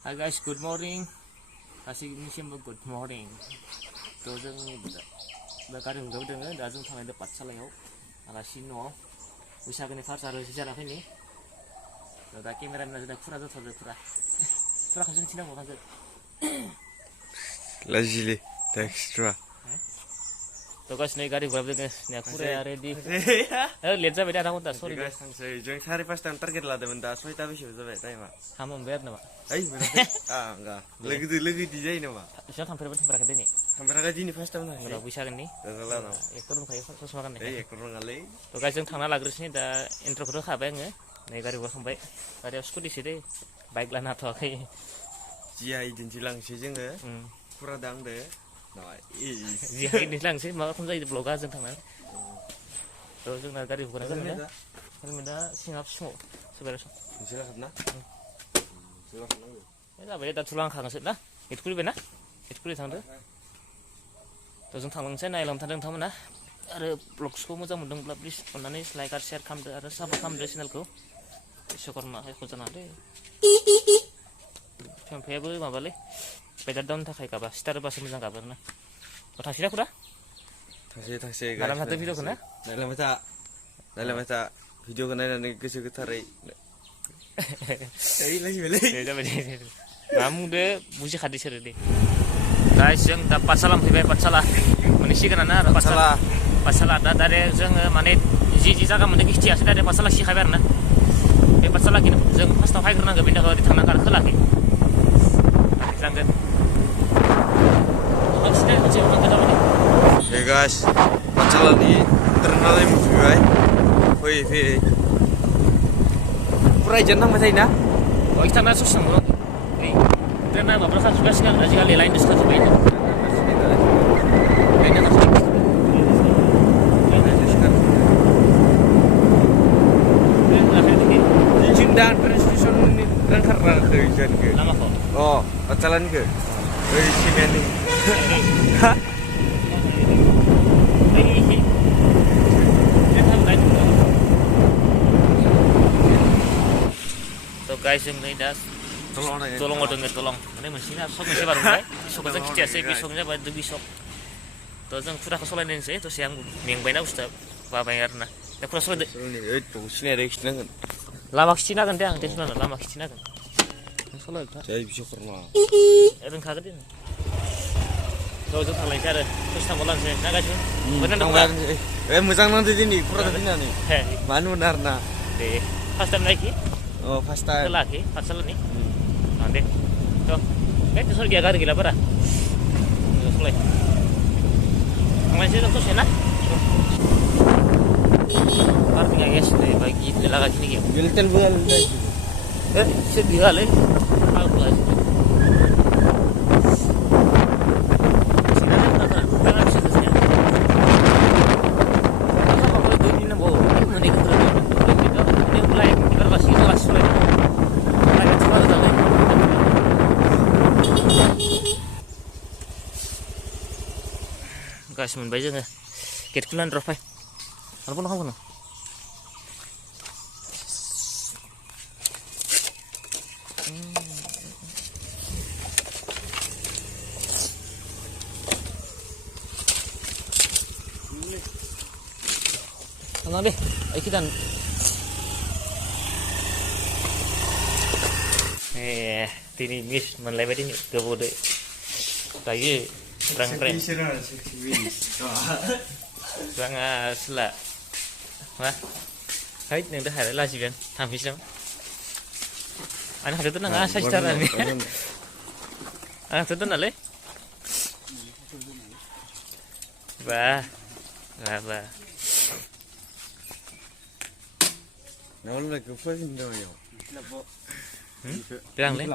Hi guys, good morning. Gaसैनिसिमबो good morning. थ' जों दा गारि हमग्राबो दोङो दा जों थांनायदो पाठसालायाव आलासि न'आव बैसागोनि फार्स्ट आलासि जाना फैनि दा केमेरामेना जोंना फुरा जाथारदो फुरा खनसे खिथिनांगौ खनसे Lazily, extra. थ' गासिनो गारि हमग्राबो दोङो जोंनिया फुराया रेडि लेट जाबाय दा आधा घन्टा सरि Guys, जों 5:30 टारगेट लादोंमोन दा 6ता बेसेबां जाबाय टाइमा हाम मोनबाय आरो नामा ओइ मोनाखै enggak लोगो इदि जायो नामा बिसिनाव थांफेराखै दिनै थांफेराखै दिनै फार्स्ट टाइम थांसै बैसागोनि रोंलाना एक्टर दंखायो ससमा गाननाय ओइ एक्टर रोङालै थ' गाइस जों थांना लाग्रोसै दा इन्ट्र'खौथ' होखाबाय आङो नै गारि हमखांबाय गारियाव स्कुटिसो दै बाइक लानो हाथ'वाखै जिया दिन्थिलांसै जोङो फुरा दांदो जिया दिन्थिलांसै माबा खम जायो ब्लगा जों थांना थ' जोंना गारि हमग्रा जाबाय हेलमेटा सिङाव सिङाव सोबाय मोनसे लाखाबना जाबाय दा थुलांखागोनसो ना गेट खुलिबाय ना गेट खुलि थांदो थ' जों थांलांसै नायलांनो थांदों नोंथांमोना आरो ब्लग्सखौ मोजां मोनदोंब्ला प्लिज अननानै लाइक आरो शेयार खालामदो आरो सापर्ट खालामदो चेनेलखौ इसोरना हेल्प जाना दे फेमफायाबो माबालै बेटार डाउननि थाखाय गाबा स्टार होबासो मोजां गाबो ना थांसै ना खुदा थांसै नायलांबाय थादो भिडिअखौ ना नायलांबाय था भिडिअखौ नायनानै गोसो गोथारै मा बुंदो बुजिखादो सोरो दे गाइस जों दा पाठसाला फैबाय पाठसाला मोनहैसिगोनानो आरो पाठसाला दा डाइरेक्ट जोङो माने जि जायगा मोनदों खिथियासो डाइरेक्ट पाठसाला सिखायबाय आरो ना बे पाठसालाखिनो जों फार्स्टआव हायग्रोनांगौ बेनि थाखाय ओरै थांनांगौ आरो खोलाखै लांगोन Hey guys, पाठसालानि ट्रेनालाय मोनफैबाय फैयै फरायजानो थांबाय थायोना बयबो थांना ससे थांगौ ओइ ट्रेना माब्ला खारजोबगासिनो आरो आजिखालि लाइनजोंसो खारजोब्बाय जों दा ट्रेन स्टेसननि ओंखारनांगौ जानोखो लामाखौ पाठसालानिखौ ओइ सिमेन्टनि थ' गाइस जों नै दा दलंआव दङ दलं माने मोनसे सक मोनसे बारबाय सकआ जों खिथियासै बे सक जाबाय दुबि सक थ' जों फुराखौ सालायनायनोसै दसे आं मेंबायना बुस्थुआ बाबाय आरो ना दा फुरा सालायदो सिनायदो खिथिनांगोन लामा खिथिनो हागोन दे आं टेनसन नाङा लामा खिथिनो हागोन नों सालायदो जै बिसखरमा रोंखागोन दे थ' जों थांलायनोसै आरो दसे थांबावलांसै ना गासिबो मोजां नांदो दिनै फुराखौ फैनानै मानो मोना आरो ना दे फार्स्ट टाइम नायखि फार्स्ट टाइम खोलाखै पाठसालानि दे थ' टेनसन गैया गारि गैला बारा सालाय थांलायनोसै जों दसे ना पार्किंआ गैयासै बाइक गिदिर लागासिनो गैया गेलटेनबो एसे गैयालै फालतु गासि मोनबाय जोङो गेट खुलिनानै द्रप फै आरो बन्द' खालामगोन थांना दे आइखि दान दिनै मिस मोनलायबाय दिनै गोबावदो दायो राङा सोला मा है नोंथ' हायला लाजिगोन थांफिनसै नामा आं हाथो दोननाङा साइसथारनानै आं हाथो दोननालै बा बेलांलै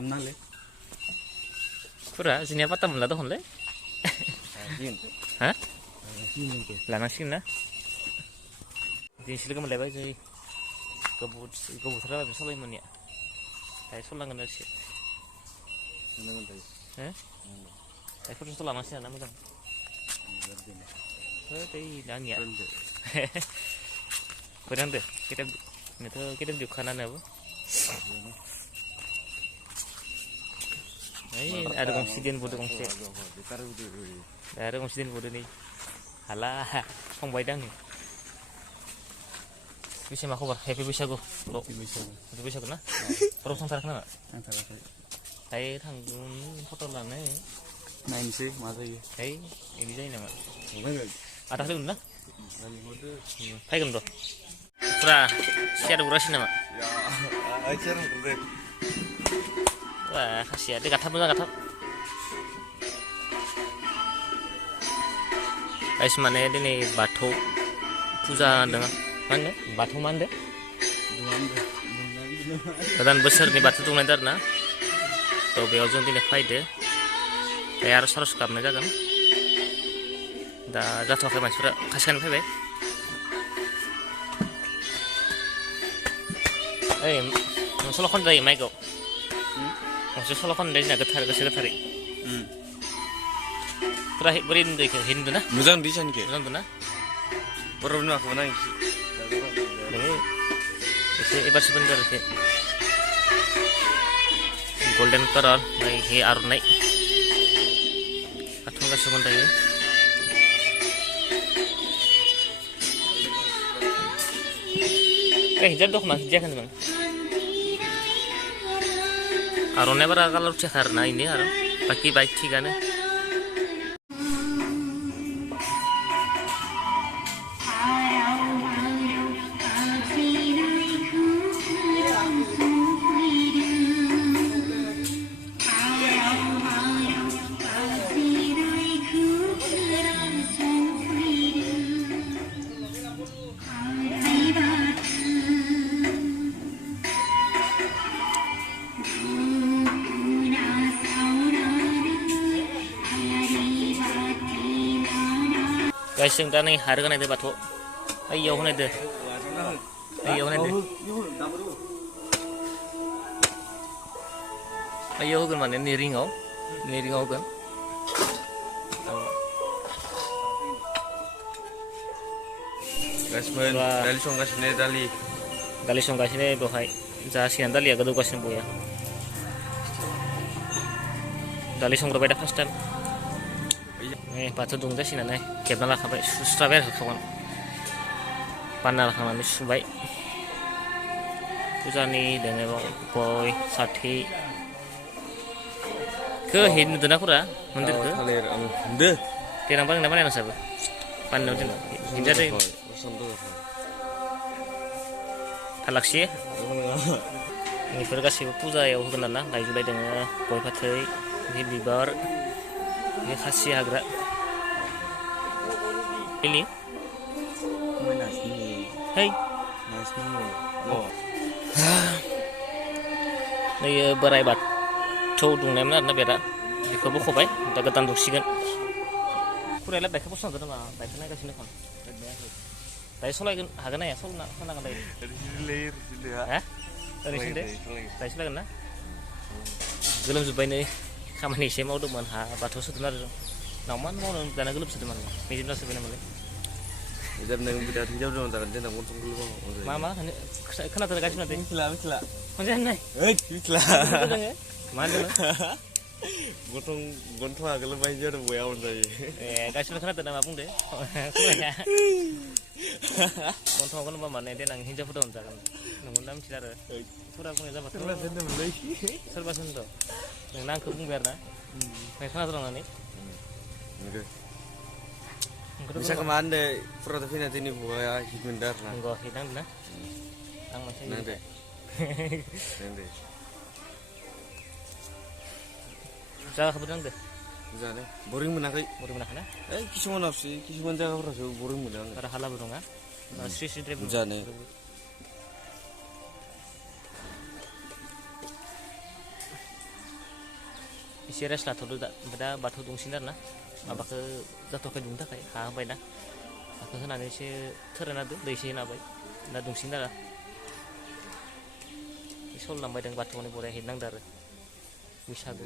फुरा जोंनिया पात्ता मोनला दखनलै हा लानांसिगोन ना दिनैसो लोगो मोनलायबाय जै गोबावथार जाबाय सालायमोननिया दायो सलांगोन आरो दायो फट'थ' लानांसिगोन ना मोजां दै आंनिया बोरै नांदो नोंथ' गेदेर दिउखानानैबो Ada gongsi din bodo gongsi. Ada gongsi din bodo nih. Halah, fंबाय दां nih. Bisa मा खबर? Happy बैसागु. Happy बैसागु ना? Terus थांथाराखै नामा? थांथाराखै. Dayo थांगोन फट' लानो. नायनोसै मा जायो. Ini जायो नामा? थांनांगोन. Ada लोगो ना? लिंहरदो. Fैगोन र'. Fुरा सियार उरासै नामा? सियार उरदो. Wah, kasihan. Dia gatap moजां gatap. Guys, माने दिनै बाथौ फुजा होनदों मा होनो बाथौ मा होनदों गोदान बोसोरनि बाथौ दुंनाय आरोना थ' बेयाव जों दिनै फैदो ओमफ्राय आरो सरस गाबनाय जागोन दा जाथ'वाखै मानसिफोरा खासिखानो फैबाय ओइ नों सल' खननो जायो माइकआव नोंसो सल' खननो जायो गोथार गोसो गोथारै फुरा बोरै होनदों इखो हिन्दु ना मोजां दैसानिखौ मोजां होनदों ना बर' बिमाखौ नायनोसै नोङो एसे एबारसो बोन्दो आरो एसे गल्डेन कालार ओमफ्राय हे आर'नाइ बाथौ गासैबो दायो हिजाब दख'ना दियाखै नों आर'नाइ बारा कालार उथियाखै आरोना इनो आरो बाखि बाइक थिगानो guys जों दा नै हारगा नायदो बाथौ ओइयाव होनायदो ओइयाव होनायदो ओइयाव होगोन माने नै रिंआव होगोन गासिमोन दालि संगासिनो दालि संगासिनो बेवहाय जासिगोन दालिया गोदौगासिनो बया दालि संग्रोबाय दा फार्स्ट टाइम बाथौ दुंजासिनानै खेबना लाखाबाय सुस्राबाय आरो होखाबाय बानना लाखांनानै सुबाय फुजानि दोङो गय साथि हेद नुदोंना खुरा मन्दिरखौ नुदो देनां बानायना बानायना साबो बानायनायाव जों हिनजादै थालाखसि बेफोर गासैबो फुजायाव होगोन आरोना लाइजुलाइ दोङो गय फाथै बिबार बे खासि हाग्रा Ini? Hei. Đây berai bathौ दुंनायमोन आरोना बेरा बेखौ बख'बाय दा गोदान दुंसिगोन फुरायला बाइकखौ बसनांगोन नामा बाइकखौ नायगासिनो खन दायो सलायगोन हागोन नाया सलायनांगोन दायो ओरैनो दायो सलायगोन ना गोलोमजोब्बाय नै खामानि एसे मावदोंमोन बाथौ सोदोंमोन आरो नावमान मावनो दाना गोलोमसोदोंमोन मेजेम जासोबाय नामालाय हिजाब नों बिराद हिजाब दं जागोन देनां गन्थं गोलोमाव मा खोनादों गासिबो मिथिला खनजायानो नाय मिथिला मा होनदों गन्थङा गोलोमबा हिजाब दं बया अनजायो गासिबो खोनादों नामा बुंदो गन्थङाव गोलोमबा माने देनां हिन्जावफोर दं जागोन नंगौना मिथिला आरो फुरा बुंनाय जाबाथ' सोरबा सोरबा नोंना आंखौ बुंबाय आरो ना ओमफ्राय खोनासंनानै bisa kemana foto fina ini buaya hit mendar lah enggak hilang lah nanti jaga kebetulan deh jaga boring menakai na kisuman nafsi kisuman jaga berasa boring menang para halal dong ah sisi trip jaga isi res lah tuh dah batu dungsinar na माबाखौ जाथ'वाखै दुंनो थाखाय हा होबाय ना हाखौ होनानै एसे थोरायना दै एसे होनाबाय दा दुंसिन आरो सलांबाय दं बाथौनि बरिया हेदनांदो आरो बैसागु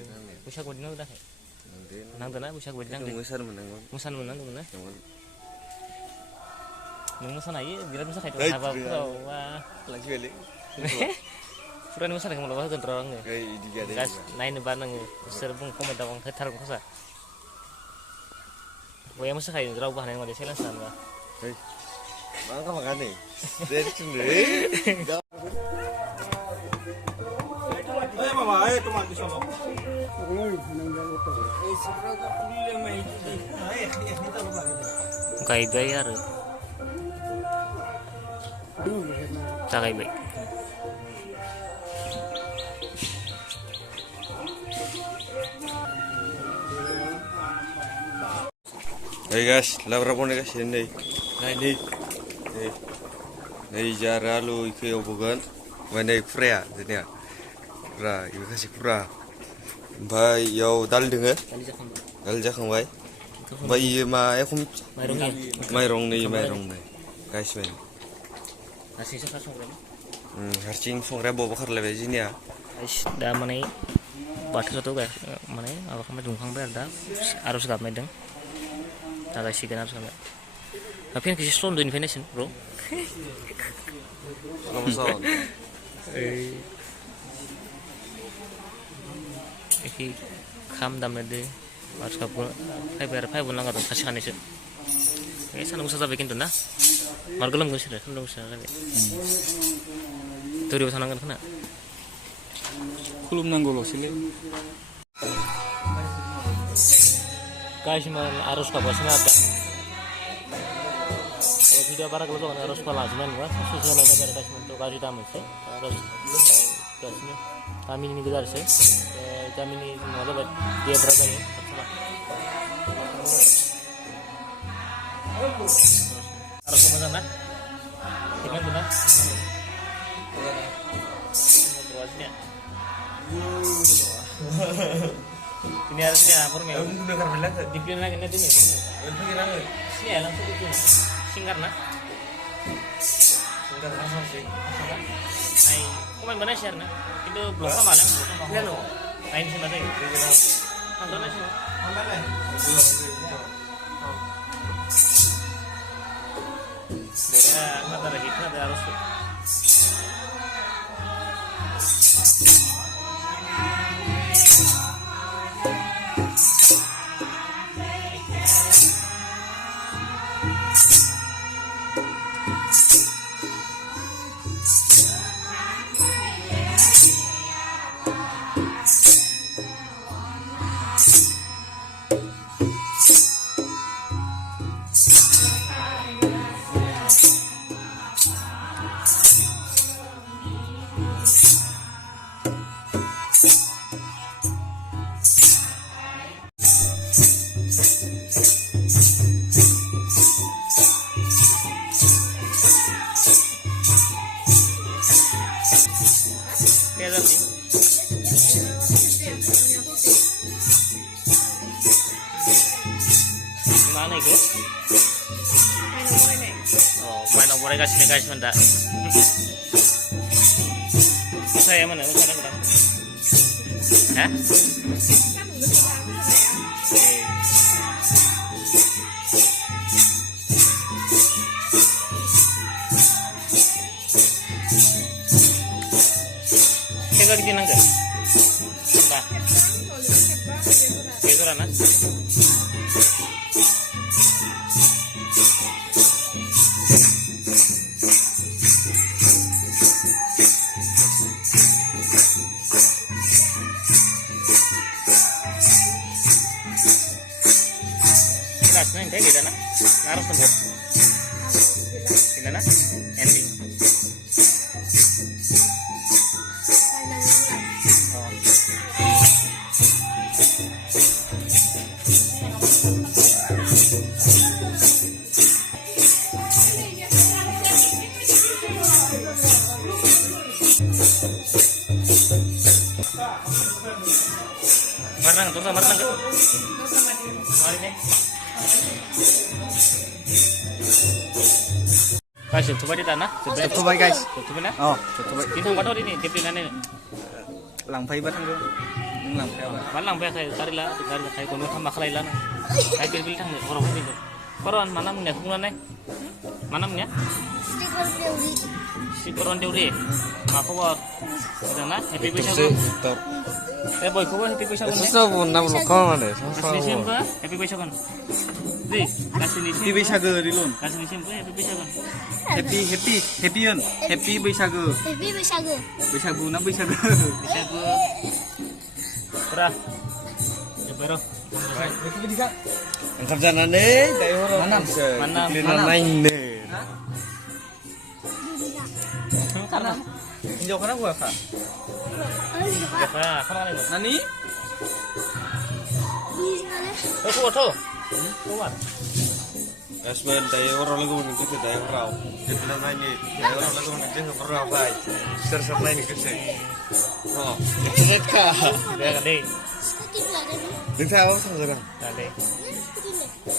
बायदि नांदों नांदोंना बैसागु बायदि नांदों मोसानो मोननांगौमोन ना नों मोसानो हायो बिराद मोसाखायोथ' हाबाफोराव फुरानि मोसानायखौ मालाबा होगोन र' आङो इदि गैया गास नायनोबा नोङो बिसोर बुं कमेन्टआव आं होथारगोन खसा बया मोसाखायो रावबो हानाय नङा दे साइलेन्स लानोबा मा खालामगोन नै दे थिनदो Mama, teman di sana. गायबाय आरो जागायबाय Hey guys, labra बनायगासिनो नै नायनि नै जारा आलु इखो एवबोगोन ओमफ्राय नै खुराया जोंनिया खुरा इबो खासि खुरा ओमफ्राय इयाव दालि दोङो दालि जाखांबाय ओमफ्राय इयो मा एखम माइरं नै गायसिबाय हारसिं संग्राया बबावबा खारलायबाय जोंनिया दा माने बाथौआथ' माने माबा खालामबाय दुंखांबाय आरो दा आर'ज गाबनायदों जागायसिगोन आर'ज गाबनाय फेनखौ एसे स्ल' उन्दैनिफ्राय नायसिन ब्र' एखे खाम दामनायदो आर'ज गाबखौ फायबाय आरो फायबो नांगौ दं सासे सानैसो बे सान्दुं गोसा जाबाय खिन्थु ना मार गोलोमगोन बिसोरो सान्दुं गोसा जाबाय दौरियाव थानांगोन खोना खुलुमनांगौल'सैलै गासिमान आर'ज गाबगासिनो आरो दा भिडिअ बारा गोलाव जागोन आर'जखौ लाजोबनाय नङा ससे होनाय जाबाय आरो गासिमानथ' गाज्रि दा मोनसे आर'ज गासिनो गामिनि गोजारसै गामिनि नङा जाबाय देब्रा जायो आर'जखौ मोजां ना थिगानो ना ini harusnya formel. udah karena Dipilih lagi nanti nih. Sini ya langsung itu. Singkar na? Singkar langsung sih. Ay, kumain mana share na? Itu blok sama lah. Iya lo. Lain sih nanti. Nonton aja. Nonton aja. Ya, nggak ada lagi. Nggak ada harus. Mana itu? Oh, main nomornya kasih guys menda. Saya mana? Mana mana? Hah? Kega di sini enggak? Nah. Itu rana. Kelasnya kayak gitu na, harus tembok. Gimana? Ending. Marnang, tuh marnang ke? Mari nih. Guys, coba di tanah. Coba guys. Coba na? Oh, coba. Ini tempat ini, dipilihan ini. Lampaiba tanggo. Lampaiba. Mana lampai kayak cari lah, kayak kono tambah kelailan. Kayak pilih tang, orang ini. Koran mana punya kumpulan nih? Mana namanya? Si Koron Deuri. Mak kabar? Sana happy Baishagu. Boy kabar happy Baishagu. Sesuatu nam lokal mana? Kasih sim ke happy Baishagu. Di kasih sim. Happy Baishagu rilun. Kasih sim ke happy Baishagu. Happy yun. Happy Baishagu. Baishagu na Baishagu. Baishagu. Pura. Baru. Ang kapsanan deh, tayo orang Manam. Manam naing deh. Kanan. Injo kana gua ka. Ya kah, kamu mana? Nani? Tuh. Keluar. Asman tayo orang lagu mungkin kita tayo orang. Jadi nama ini tayo orang lagu mungkin kita pernah baik. Sersa ini kesek. Oh, kesek kah? Dia kan deh. Dengan tahu sama orang. Deh.